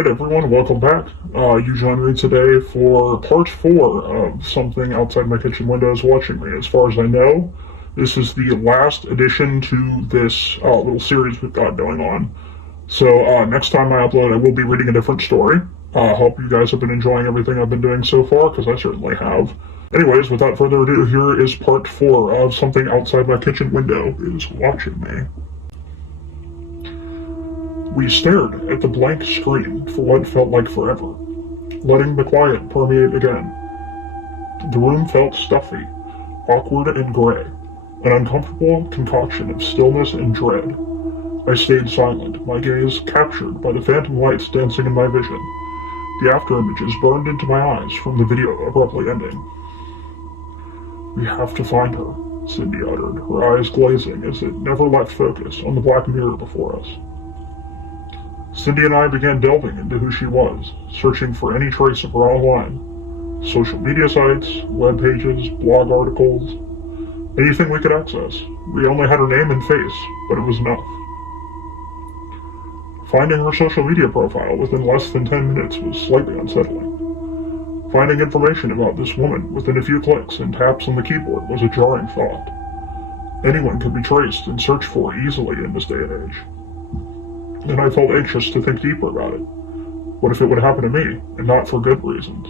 Alright everyone, welcome back. You joined me today for part 4 of Something Outside My Kitchen Window is Watching Me. As far as I know, this is the last addition to this little series we've got going on. So next time I upload, I will be reading a different story. Hope you guys have been enjoying everything I've been doing so far, because I certainly have. Anyways, without further ado, here is part 4 of Something Outside My Kitchen Window is Watching Me. We stared at the blank screen for what felt like forever, letting the quiet permeate again. The room felt stuffy, awkward and gray, an uncomfortable concoction of stillness and dread. I stayed silent, my gaze captured by the phantom lights dancing in my vision. The after-images burned into my eyes from the video abruptly ending. "We have to find her," Cindy uttered, her eyes glazing as it never left focus on the black mirror before us. Cindy and I began delving into who she was, searching for any trace of her online. Social media sites, web pages, blog articles, anything we could access. We only had her name and face, but it was enough. Finding her social media profile within less than 10 minutes was slightly unsettling. Finding information about this woman within a few clicks and taps on the keyboard was a jarring thought. Anyone could be traced and searched for easily in this day and age. And I felt anxious to think deeper about it. What if it would happen to me, and not for good reasons?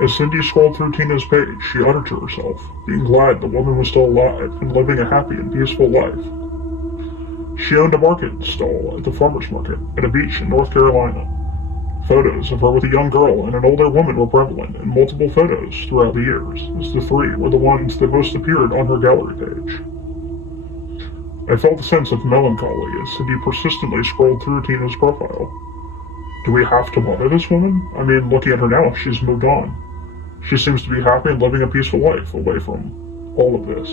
As Cindy scrolled through Tina's page, she uttered to herself, being glad the woman was still alive and living a happy and peaceful life. She owned a market stall at the farmer's market at a beach in North Carolina. Photos of her with a young girl and an older woman were prevalent in multiple photos throughout the years, as the three were the ones that most appeared on her gallery page. I felt a sense of melancholy as Cindy persistently scrolled through Tina's profile. Do we have to bother this woman? I mean, looking at her now, she's moved on. She seems to be happy and living a peaceful life away from all of this.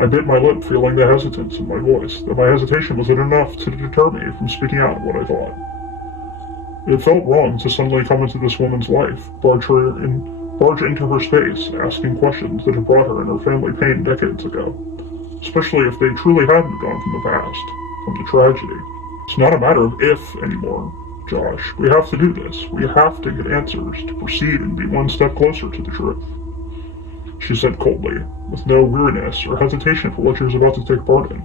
I bit my lip, feeling the hesitance in my voice, that my hesitation wasn't enough to deter me from speaking out what I thought. It felt wrong to suddenly come into this woman's life, barge into her space, asking questions that had brought her and her family pain decades ago. Especially if they truly had moved on from the past, from the tragedy. It's not a matter of if anymore, Josh. We have to do this. We have to get answers to proceed and be one step closer to the truth, she said coldly, with no weariness or hesitation for what she was about to take part in.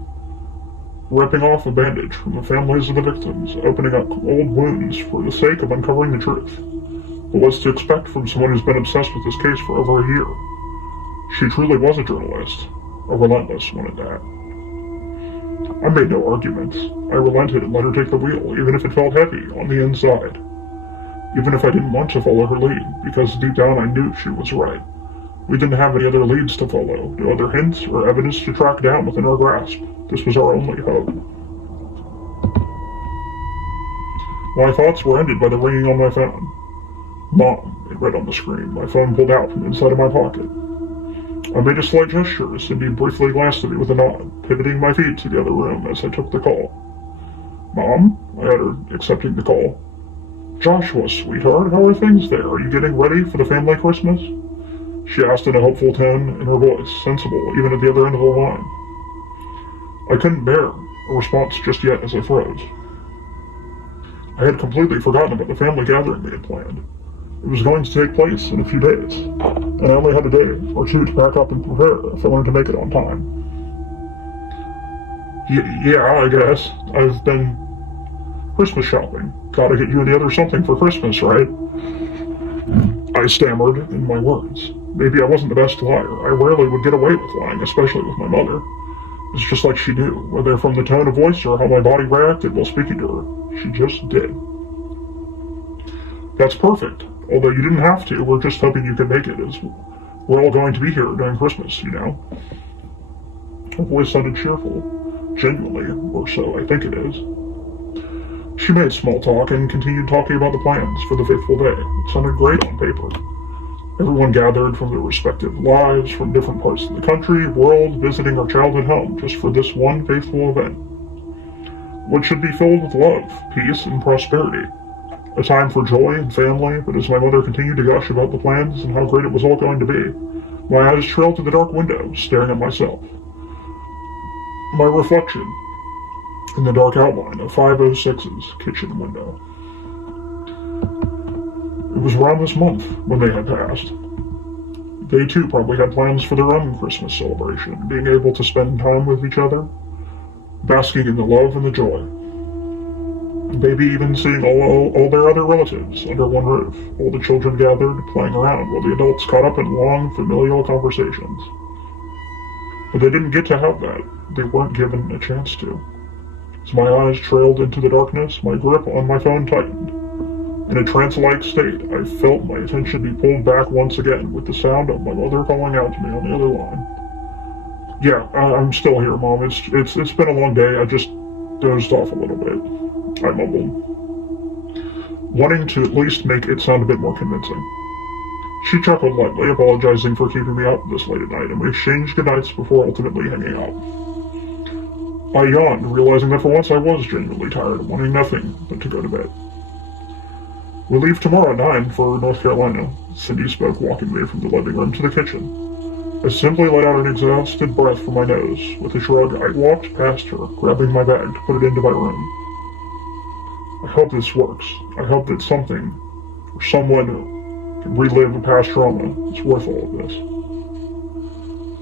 Ripping off a bandage from the families of the victims, opening up old wounds for the sake of uncovering the truth. But what's to expect from someone who's been obsessed with this case for over a year? She truly was a journalist. A relentless one at that. I made no arguments. I relented and let her take the wheel, even if it felt heavy on the inside. Even if I didn't want to follow her lead, because deep down I knew she was right. We didn't have any other leads to follow, no other hints or evidence to track down within our grasp. This was our only hope. My thoughts were ended by the ringing on my phone. "Mom," it read on the screen, my phone pulled out from inside of my pocket. I made a slight gesture as Cindy briefly glanced at me with a nod, pivoting my feet to the other room as I took the call. "Mom?" I uttered, accepting the call. "Joshua, sweetheart, how are things there? Are you getting ready for the family Christmas?" She asked in a hopeful tone in her voice, sensible even at the other end of the line. I couldn't bear a response just yet as I froze. I had completely forgotten about the family gathering they had planned. It was going to take place in a few days, and I only had a day or two to pack up and prepare if I wanted to make it on time. Yeah, I guess. I've been Christmas shopping. Gotta get you and the others something for Christmas, right? I stammered in my words. Maybe I wasn't the best liar. I rarely would get away with lying, especially with my mother. It's just like she knew, whether from the tone of voice or how my body reacted while speaking to her. She just did. "That's perfect. Although you didn't have to, we're just hoping you can make it, as we're all going to be here during Christmas, you know." Her voice sounded cheerful, genuinely, or so I think it is. She made small talk and continued talking about the plans for the fateful day. It sounded great on paper. Everyone gathered from their respective lives, from different parts of the country, world, visiting our childhood home just for this one faithful event. What should be filled with love, peace, and prosperity. A time for joy and family, but as my mother continued to gush about the plans and how great it was all going to be, my eyes trailed to the dark window, staring at myself. My reflection in the dark outline of 506's kitchen window. It was around this month when they had passed. They too probably had plans for their own Christmas celebration, being able to spend time with each other, basking in the love and the joy. Maybe even seeing all their other relatives under one roof, all the children gathered, playing around, while the adults caught up in long, familial conversations. But they didn't get to have that. They weren't given a chance to. As my eyes trailed into the darkness, my grip on my phone tightened. In a trance-like state, I felt my attention be pulled back once again with the sound of my mother calling out to me on the other line. "Yeah, I'm still here, Mom. It's been a long day. I just dozed off a little bit," I mumbled, wanting to at least make it sound a bit more convincing. She chuckled lightly, apologizing for keeping me up this late at night, and we exchanged goodnights before ultimately hanging out. I yawned, realizing that for once I was genuinely tired, wanting nothing but to go to bed. "We leave tomorrow at 9 for North Carolina," Cindy spoke, walking me from the living room to the kitchen. I simply let out an exhausted breath from my nose. With a shrug, I walked past her, grabbing my bag to put it into my room. I hope this works. I hope that something, or someone, can relive a past trauma. It's worth all of this.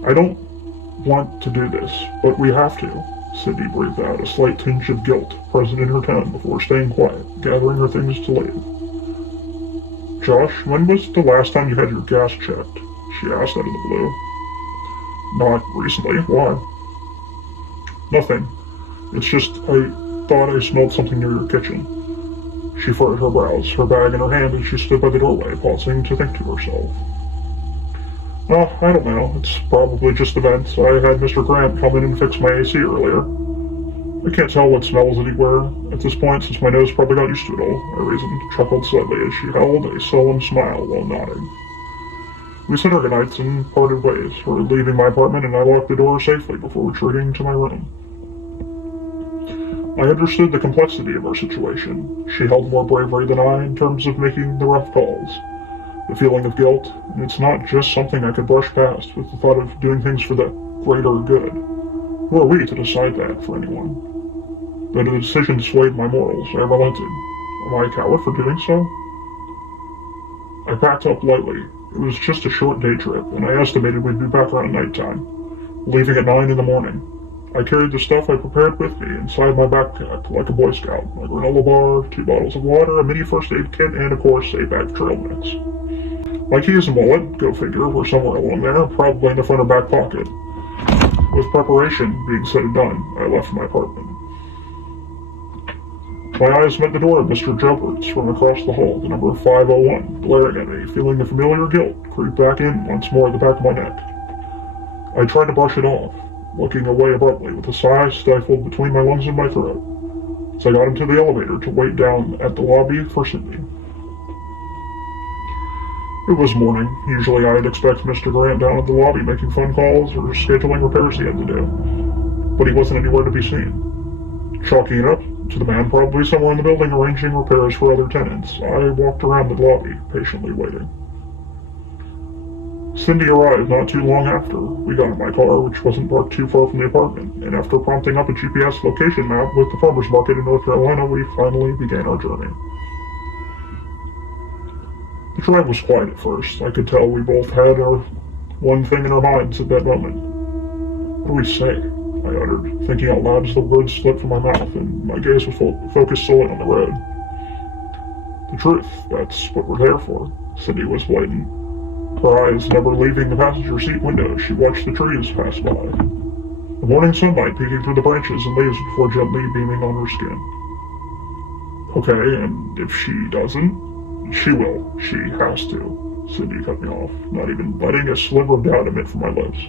"I don't want to do this, but we have to," Cindy breathed out, a slight tinge of guilt present in her tone before staying quiet, gathering her things to leave. "Josh, when was the last time you had your gas checked?" she asked out of the blue. "Not recently. Why?" "Nothing. It's just I thought I smelled something near your kitchen." She furrowed her brows, her bag in her hand, as she stood by the doorway, pausing to think to herself. "Oh, I don't know. It's probably just the vents. I had Mr. Grant come in and fix my AC earlier. I can't tell what smells anywhere at this point, since my nose probably got used to it all," I reasoned, chuckled slightly as she held a sullen smile while nodding. We said our goodnights and parted ways, her leaving my apartment, and I locked the door safely before retreating to my room. I understood the complexity of our situation. She held more bravery than I in terms of making the rough calls. The feeling of guilt, and it's not just something I could brush past with the thought of doing things for the greater good. Who are we to decide that for anyone? But the decision swayed my morals. I relented. Am I a coward for doing so? I packed up lightly. It was just a short day trip, and I estimated we'd be back around nighttime, leaving at 9 in the morning. I carried the stuff I prepared with me inside my backpack like a Boy Scout: a granola bar, 2 bottles of water, a mini first aid kit, and of course a bag of trail mix. My keys and wallet, go figure, were somewhere along there, probably in the front or back pocket. With preparation being said and done, I left my apartment. My eyes met the door of Mr. Jobert's from across the hall, the number 501, glaring at me, feeling the familiar guilt creep back in once more at the back of my neck. I tried to brush it off, looking away abruptly with a sigh stifled between my lungs and my throat, as I got into the elevator to wait down at the lobby for Cindy. It was morning. Usually I'd expect Mr. Grant down at the lobby making phone calls or scheduling repairs he had to do, but he wasn't anywhere to be seen. Chalking it up to the man probably somewhere in the building arranging repairs for other tenants, I walked around the lobby, patiently waiting. Cindy arrived not too long after. We got in my car, which wasn't parked too far from the apartment, and after prompting up a GPS location map with the farmer's market in North Carolina, we finally began our journey. The drive was quiet at first. I could tell we both had our one thing in our minds at that moment. "What do we say?" I uttered, thinking out loud as the words slipped from my mouth, and my gaze was focused solely on the road. "The truth, that's what we're there for," Cindy was blatant. Her eyes never leaving the passenger seat window, she watched the trees pass by, the morning sunlight peeking through the branches and leaves before gently beaming on her skin. "Okay, and if she doesn't?" "She will. She has to," Cindy cut me off, not even letting a sliver of doubt emit from my lips.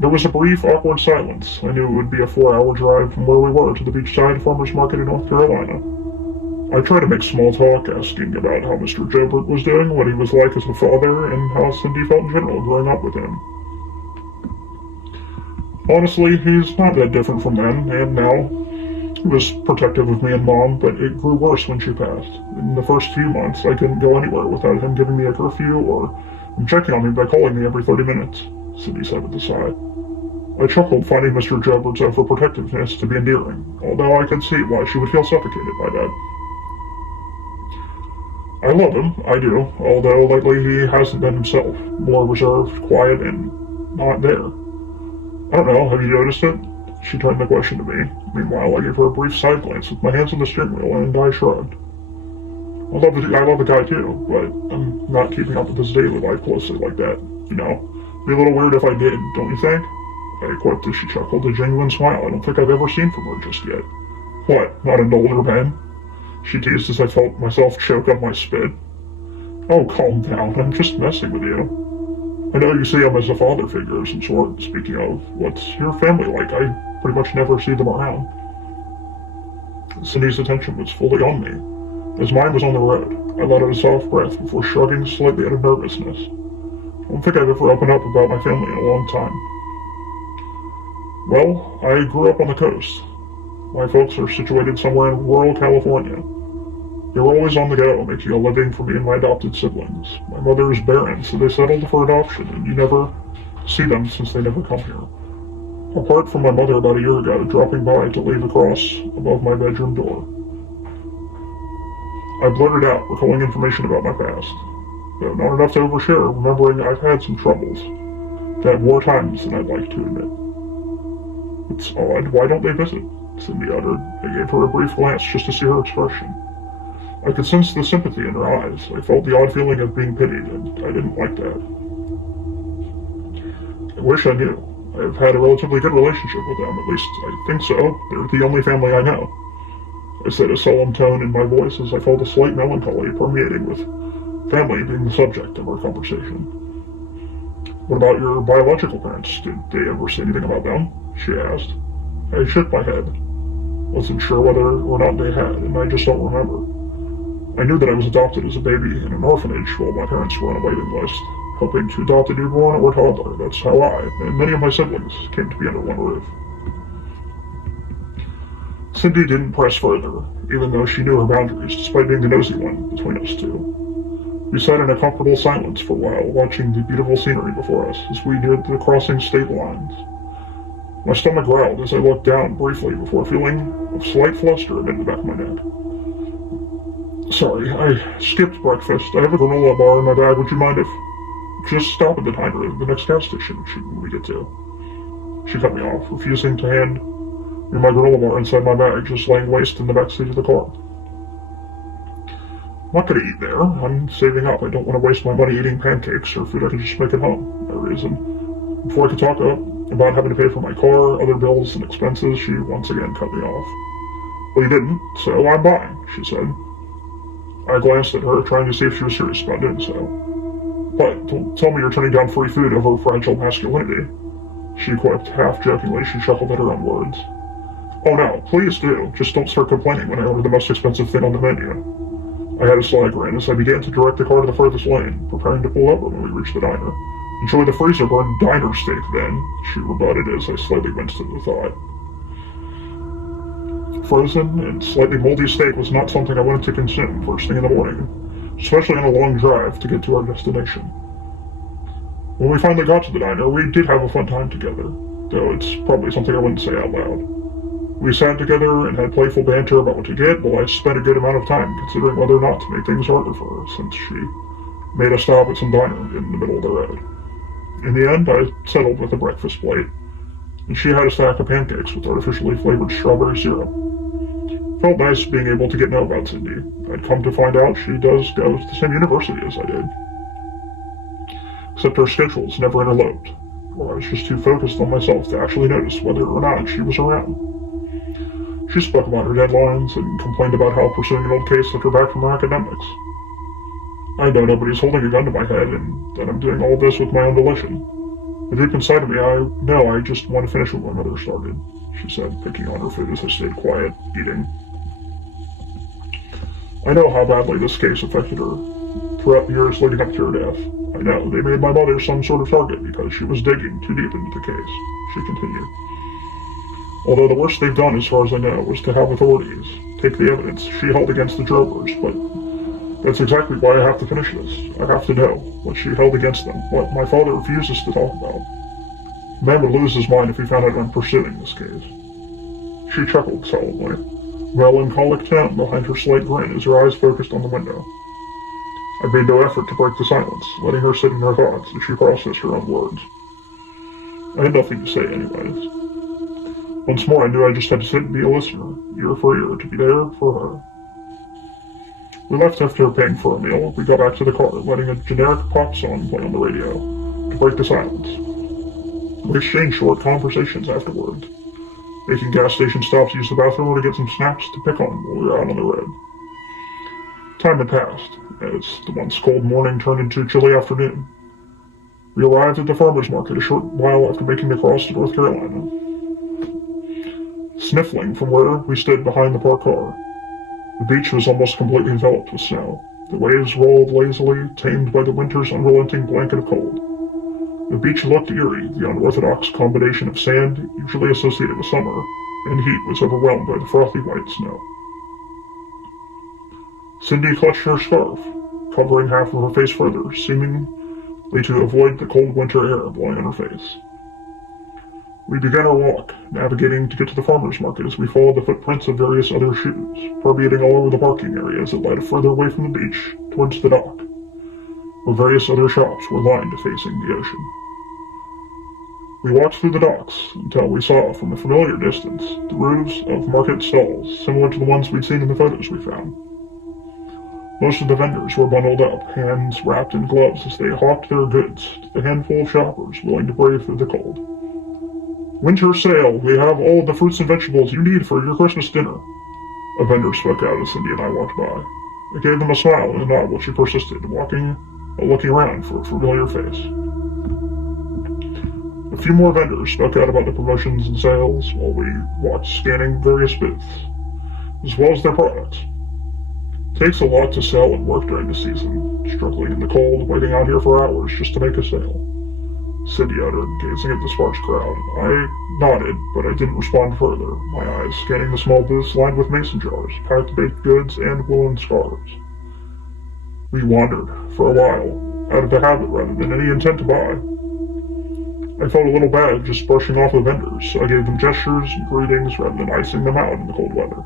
There was a brief, awkward silence. I knew it would be a 4-hour drive from where we were to the beachside farmer's market in North Carolina. I tried to make small talk, asking about how Mr. Jobert was doing, what he was like as a father, and how Cindy felt in general growing up with him. Honestly, he's not that different from then, and now. He was protective of me and Mom, but it grew worse when she passed. In the first few months, I couldn't go anywhere without him giving me a curfew or checking on me by calling me every 30 minutes, Cindy said with a sigh. I chuckled, finding Mr. Jobert's overprotectiveness to be endearing, although I could see why she would feel suffocated by that. I love him, I do, although lately he hasn't been himself, more reserved, quiet, and not there. I don't know, have you noticed it? She turned the question to me. Meanwhile, I gave her a brief side glance with my hands on the steering wheel, and I shrugged. I love the guy too, but I'm not keeping up with his daily life closely like that. You know, be a little weird if I did, don't you think? I quipped as she chuckled, a genuine smile I don't think I've ever seen from her just yet. What, not an older man? She teased as I felt myself choke up my spit. Oh, calm down, I'm just messing with you. I know you see him as a father figure of some sort. Speaking of, what's your family like? I pretty much never see them around. Cindy's attention was fully on me. As mine was on the road, I let out a soft breath before shrugging slightly out of nervousness. I don't think I've ever opened up about my family in a long time. Well, I grew up on the coast. My folks are situated somewhere in rural California. They were always on the go, making a living for me and my adopted siblings. My mother is barren, so they settled for adoption, and you never see them since they never come here. Apart from my mother about a year ago, dropping by to leave a cross above my bedroom door. I blurted out, recalling information about my past, though not enough to overshare, remembering I've had some troubles. I've had more times than I'd like to admit. It's odd, why don't they visit? Cindy uttered. I gave her a brief glance just to see her expression. I could sense the sympathy in her eyes. I felt the odd feeling of being pitied, and I didn't like that. I wish I knew. I've had a relatively good relationship with them, at least I think so. They're the only family I know. I said, a solemn tone in my voice as I felt a slight melancholy permeating, with family being the subject of our conversation. What about your biological parents? Did they ever say anything about them? She asked. I shook my head. Wasn't sure whether or not they had, and I just don't remember. I knew that I was adopted as a baby in an orphanage while my parents were on a waiting list, hoping to adopt a newborn or toddler. That's how I, and many of my siblings, came to be under one roof. Cindy didn't press further, even though she knew her boundaries, despite being the nosy one between us two. We sat in a comfortable silence for a while, watching the beautiful scenery before us as we neared the crossing state lines. My stomach growled as I looked down briefly before feeling a slight fluster amid the back of my neck. Sorry, I skipped breakfast. I have a granola bar in my bag. Would you mind if... Just stop at the diner at the next gas station we get to. She cut me off, refusing to hand me my granola bar inside my bag, just laying waste in the back seat of the car. I'm not going to eat there. I'm saving up. I don't want to waste my money eating pancakes or food I can just make at home. No reason. Before I could talk about having to pay for my car, other bills, and expenses, she once again cut me off. Well, you didn't, so I'm buying, she said. I glanced at her, trying to see if she was serious about doing so. But don't tell me you're turning down free food over fragile masculinity, she quipped, half-jokingly. She chuckled at her own words. Oh no, please do. Just don't start complaining when I order the most expensive thing on the menu. I had a sly grin as I began to direct the car to the furthest lane, preparing to pull over when we reached the diner. Enjoy the freezer-burned diner steak, then, she rebutted as I slightly winced at the thought. Frozen and slightly moldy steak was not something I wanted to consume first thing in the morning, especially on a long drive to get to our destination. When we finally got to the diner, we did have a fun time together, though it's probably something I wouldn't say out loud. We sat together and had playful banter about what to get, while I spent a good amount of time considering whether or not to make things harder for her, since she made a stop at some diner in the middle of the road. In the end, I settled with a breakfast plate, and she had a stack of pancakes with artificially flavored strawberry syrup. Felt nice being able to get to know about Cindy. I'd come to find out she does go to the same university as I did. Except our schedules never interloped, or I was just too focused on myself to actually notice whether or not she was around. She spoke about her deadlines and complained about how pursuing an old case took her back from her academics. I know nobody's holding a gun to my head and that I'm doing all this with my own volition. But deep inside of me, I know I just want to finish what my mother started, she said, picking on her food as I stayed quiet, eating. I know how badly this case affected her throughout the years leading up to her death. I know they made my mother some sort of target because she was digging too deep into the case, she continued. Although the worst they've done, as far as I know, was to have authorities take the evidence she held against the Drovers, but that's exactly why I have to finish this. I have to know what she held against them, what my father refuses to talk about. The man would lose his mind if he found out I'm pursuing this case. She chuckled solemnly, a melancholic tone behind her slight grin as her eyes focused on the window. I made no effort to break the silence, letting her sit in her thoughts as she processed her own words. I had nothing to say anyways. Once more I knew I just had to sit and be a listener, ear for ear, to be there for her. We left after paying for a meal. We got back to the car, letting a generic pop song play on the radio, to break the silence. We exchanged short conversations afterwards, making gas station stops to use the bathroom or to get some snacks to pick on while we were out on the road. Time had passed, as the once cold morning turned into a chilly afternoon. We arrived at the farmer's market a short while after making the cross to North Carolina. Sniffling from where we stood behind the parked car, the beach was almost completely enveloped with snow. The waves rolled lazily, tamed by the winter's unrelenting blanket of cold. The beach looked eerie. The unorthodox combination of sand, usually associated with summer, and heat was overwhelmed by the frothy white snow. Cindy clutched her scarf, covering half of her face further, seemingly to avoid the cold winter air blowing on her face. We began our walk, navigating to get to the farmer's market as we followed the footprints of various other shoes, permeating all over the parking area as it led further away from the beach, towards the dock, where various other shops were lined facing the ocean. We walked through the docks until we saw, from a familiar distance, the roofs of market stalls, similar to the ones we'd seen in the photos we found. Most of the vendors were bundled up, hands wrapped in gloves as they hawked their goods to the handful of shoppers willing to brave through the cold. "Winter sale, we have all the fruits and vegetables you need for your Christmas dinner," a vendor spoke out as Cindy and I walked by. I gave them a smile and a nod while she persisted, looking around for a familiar face. A few more vendors spoke out about the promotions and sales while we watched scanning various booths, as well as their products. It takes a lot to sell and work during the season, struggling in the cold, waiting out here for hours just to make a sale, Cindy uttered, gazing at the sparse crowd. I nodded, but I didn't respond further, my eyes scanning the small booths lined with mason jars, packed baked goods, and woolen scarves. We wandered, for a while, out of the habit rather than any intent to buy. I felt a little bad just brushing off the vendors, so I gave them gestures and greetings rather than icing them out in the cold weather.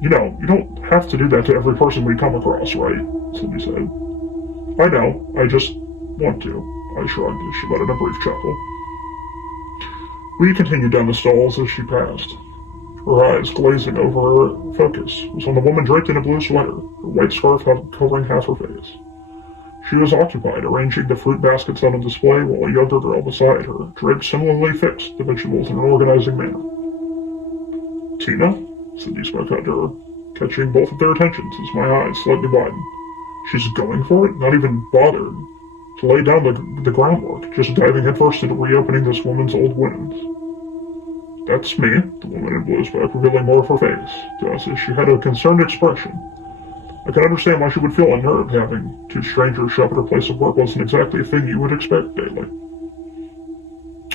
"You know, you don't have to do that to every person we come across, right?" Cindy said. "I know, I just want to," I shrugged as she let out a brief chuckle. We continued down the stalls as she passed. Her eyes glazing over her focus was on the woman draped in a blue sweater, her white scarf covering half her face. She was occupied arranging the fruit baskets on display while a younger girl beside her draped similarly fixed the vegetables in an organizing manner. "Tina?" Cindy spoke out to her, catching both of their attentions as my eyes slightly widened. "She's going for it? Not even bothered to lay down the groundwork, just diving headfirst into reopening this woman's old wounds." "That's me," the woman in blue spoke, revealing more of her face to us as she had a concerned expression. I could understand why she would feel unnerved having two strangers show up at her place of work wasn't exactly a thing you would expect daily.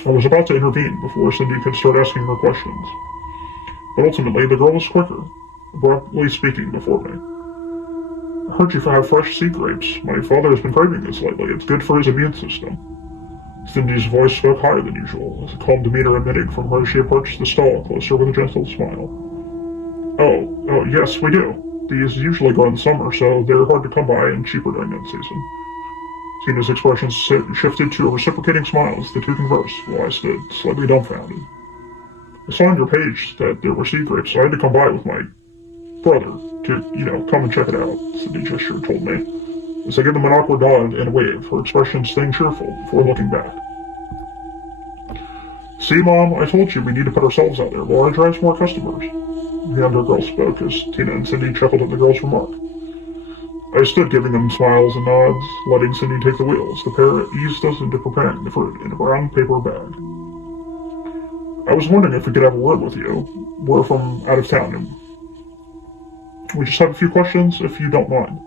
I was about to intervene before Cindy could start asking her questions, but ultimately the girl was quicker, abruptly speaking before me. "I heard you have fresh sea grapes. My father has been craving this lately. It's good for his immune system." Cindy's voice spoke higher than usual, as a calm demeanor emitting from her as she approached the stall closer with a gentle smile. Oh, yes, we do. These usually grow in the summer, so they're hard to come by and cheaper during that season." Tina's expression shifted to a reciprocating smile as the two conversed, while I stood, slightly dumbfounded. "I saw on your page that there were sea grapes, so I had to come by with my brother to, come and check it out," Cindy gesture told me, as I gave them an awkward nod and a wave, her expression staying cheerful before looking back. "See, Mom, I told you we need to put ourselves out there while I drive some more customers." The younger girl spoke as Tina and Cindy chuckled at the girl's remark. I stood giving them smiles and nods, letting Cindy take the wheels. The pair eased us into preparing the fruit in a brown paper bag. "I was wondering if we could have a word with you. We're from out of town, and we just have a few questions, if you don't mind."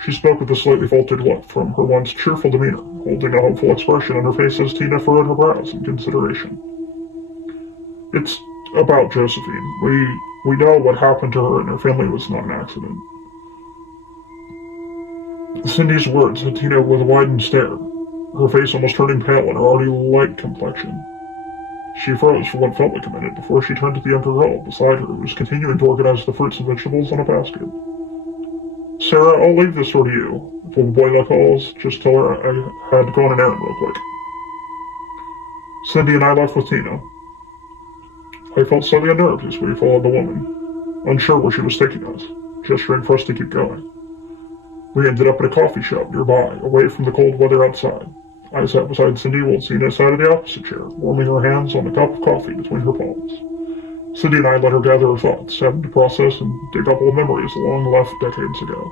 She spoke with a slightly faltered look from her once cheerful demeanor, holding a hopeful expression on her face as Tina furrowed her brows in consideration. "It's about Josephine. We know what happened to her and her family was not an accident." Cindy's words hit Tina with a widened stare. her face almost turning pale in her already light complexion. She froze for what felt like a minute before she turned to the younger girl beside her, who was continuing to organize the fruits and vegetables in a basket. "Sarah, I'll leave this door to you. If Abuela calls, just tell her I had to go on an errand real quick." Cindy and I left with Tina. I felt slightly unnerved as we followed the woman, unsure where she was taking us, gesturing for us to keep going. We ended up at a coffee shop nearby, away from the cold weather outside. I sat beside Cindy while Tina sat in the opposite chair, warming her hands on a cup of coffee between her palms. Cindy and I let her gather her thoughts, having to process and dig up old memories long left decades ago.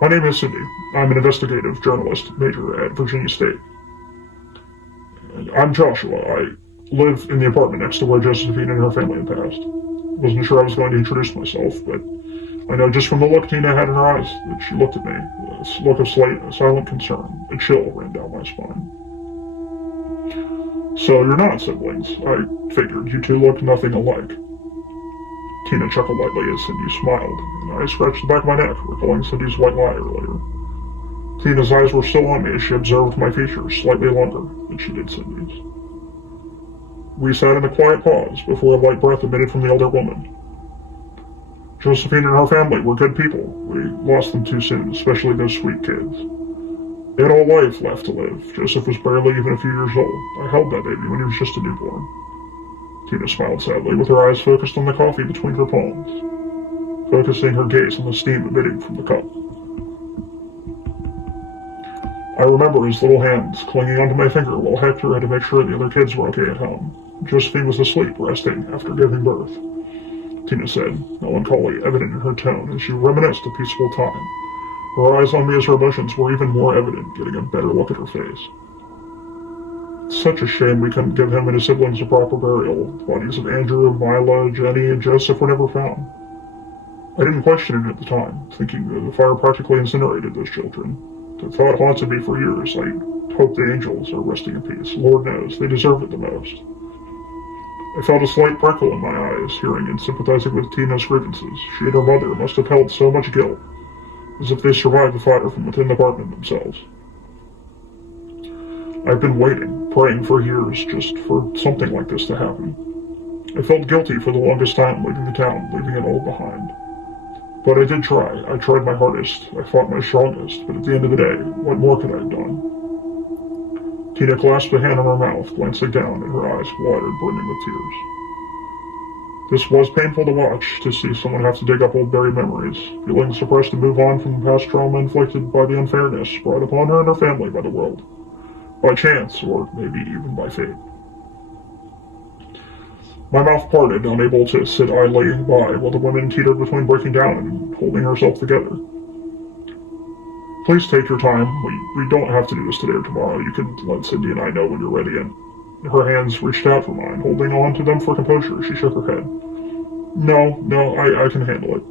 My name is Cindy. I'm an investigative journalist major at Virginia State. I'm Joshua. I live in the apartment next to where Josephine and her family had passed. Wasn't sure I was going to introduce myself, but I know just from the look Tina had in her eyes that she looked at me, a look of silent concern. A chill ran down my spine. "So you're not siblings. I figured you two look nothing alike." Tina chuckled lightly as Cindy smiled, and I scratched the back of my neck, recalling Cindy's white lie earlier. Tina's eyes were still on me as she observed my features slightly longer than she did Cindy's. We sat in a quiet pause before a light breath emitted from the elder woman. "Josephine and her family were good people. We lost them too soon, especially those sweet kids. They had all life left to live. Joseph was barely even a few years old. I held that baby when he was just a newborn." Tina smiled sadly, with her eyes focused on the coffee between her palms, focusing her gaze on the steam emitting from the cup. I remember his little hands clinging onto my finger while Hector had to make sure the other kids were okay at home. Josephine was asleep, resting after giving birth, Tina said, melancholy evident in her tone as she reminisced a peaceful time. Her eyes on me as her emotions were even more evident, getting a better look at her face. "It's such a shame we couldn't give him and his siblings a proper burial. The bodies of Andrew, Mila, Jenny, and Joseph were never found. I didn't question it at the time, thinking that the fire practically incinerated those children. The thought haunted me for years. I hope the angels are resting in peace. Lord knows, they deserve it the most." I felt a slight prickle in my eyes, hearing and sympathizing with Tina's grievances. She and her mother must have held so much guilt, as if they survived the fire from within the apartment themselves. I've been waiting, praying for years just for something like this to happen. I felt guilty for the longest time leaving the town, leaving it all behind. But I did try. I tried my hardest. I fought my strongest. But at the end of the day, what more could I have done? Tina clasped a hand on her mouth, glancing down, and her eyes watered, brimming with tears. This was painful to watch, to see someone have to dig up old buried memories, feeling suppressed to move on from the past trauma inflicted by the unfairness brought upon her and her family by the world. By chance, or maybe even by fate. My mouth parted, unable to sit idly by while the woman teetered between breaking down and holding herself together. "Please take your time. We don't have to do this today or tomorrow. You can let Cindy and I know when you're ready." And her hands reached out for mine, holding on to them for composure. She shook her head. No, I can handle it."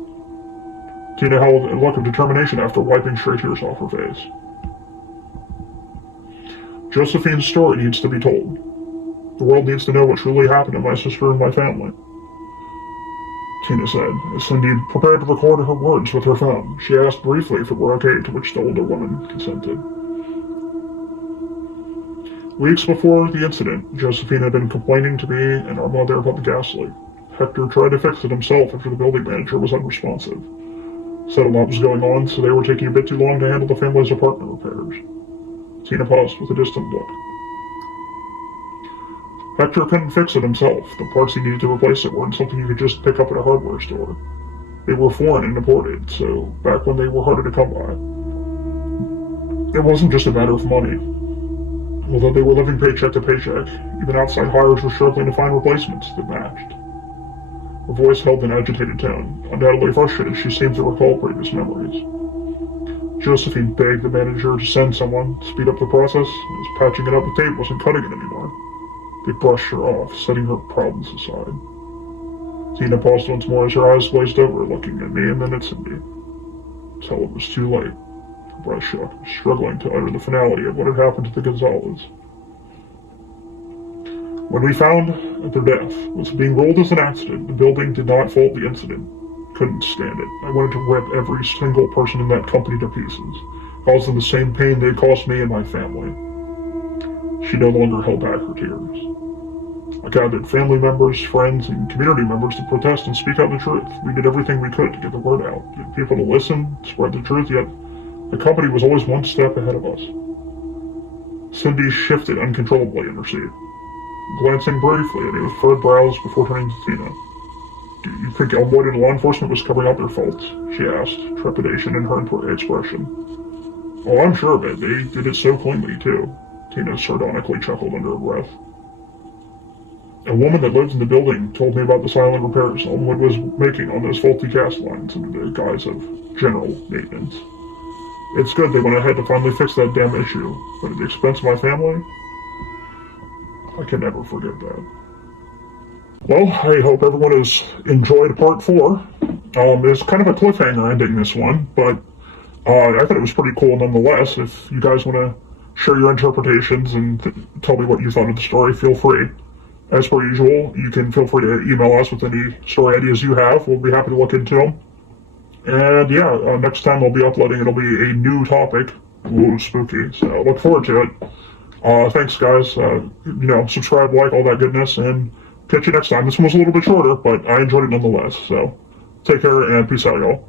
Tina held a look of determination after wiping stray tears off her face. "Josephine's story needs to be told. The world needs to know what truly happened to my sister and my family," Tina said, as Cindy prepared to record her words with her phone. She asked briefly if it were okay, to which the older woman consented. Weeks before the incident, Josephine had been complaining to me and our mother about the gas leak. Hector tried to fix it himself after the building manager was unresponsive. Said a lot was going on, so they were taking a bit too long to handle the family's apartment repairs. Tina paused with a distant look. Hector couldn't fix it himself. The parts he needed to replace it weren't something you could just pick up at a hardware store. They were foreign and imported, so back when they were harder to come by. It wasn't just a matter of money. Although they were living paycheck to paycheck, even outside hires were struggling to find replacements that matched. Her voice held an agitated tone, undoubtedly frustrated she seemed to recall previous memories. Josephine begged the manager to send someone, speed up the process, as patching it up with tape wasn't cutting it anymore. They brushed her off, setting her problems aside. Tina paused once more as her eyes glazed over, looking at me and then at Cindy. Until it was too late. Her breath shook, struggling to utter the finality of what had happened to the Gonzalez. When we found that their death was being ruled as an accident, the building did not fault the incident. Couldn't stand it. I wanted to rip every single person in that company to pieces. caused them the same pain they caused me and my family. She no longer held back her tears. I gathered family members, friends, and community members to protest and speak out the truth. We did everything we could to get the word out, get people to listen, spread the truth, yet the company was always one step ahead of us. Cindy shifted uncontrollably in her seat, glancing briefly at me with furrowed brows before turning to Tina. "Do you think Elmwood and law enforcement was covering up their faults?" she asked, trepidation in her expression. "Oh, I'm sure of it. They did it so cleanly, too," Tina sardonically chuckled under her breath. "A woman that lives in the building told me about the silent repairs Elmwood was making on those faulty gas lines under the guise of general maintenance. It's good they went ahead to finally fix that damn issue, but at the expense of my family? I can never forget that." Well, I hope everyone has enjoyed part 4. It's kind of a cliffhanger ending, this one, but I thought it was pretty cool nonetheless. If you guys want to share your interpretations and tell me what you thought of the story, feel free. As per usual, you can feel free to email us with any story ideas you have. We'll be happy to look into them. And yeah, next time I'll be uploading, it'll be a new topic. Ooh, spooky. So look forward to it. Thanks, guys. Subscribe, like, all that goodness, and catch you next time. This one was a little bit shorter, but I enjoyed it nonetheless. So take care and peace out, y'all.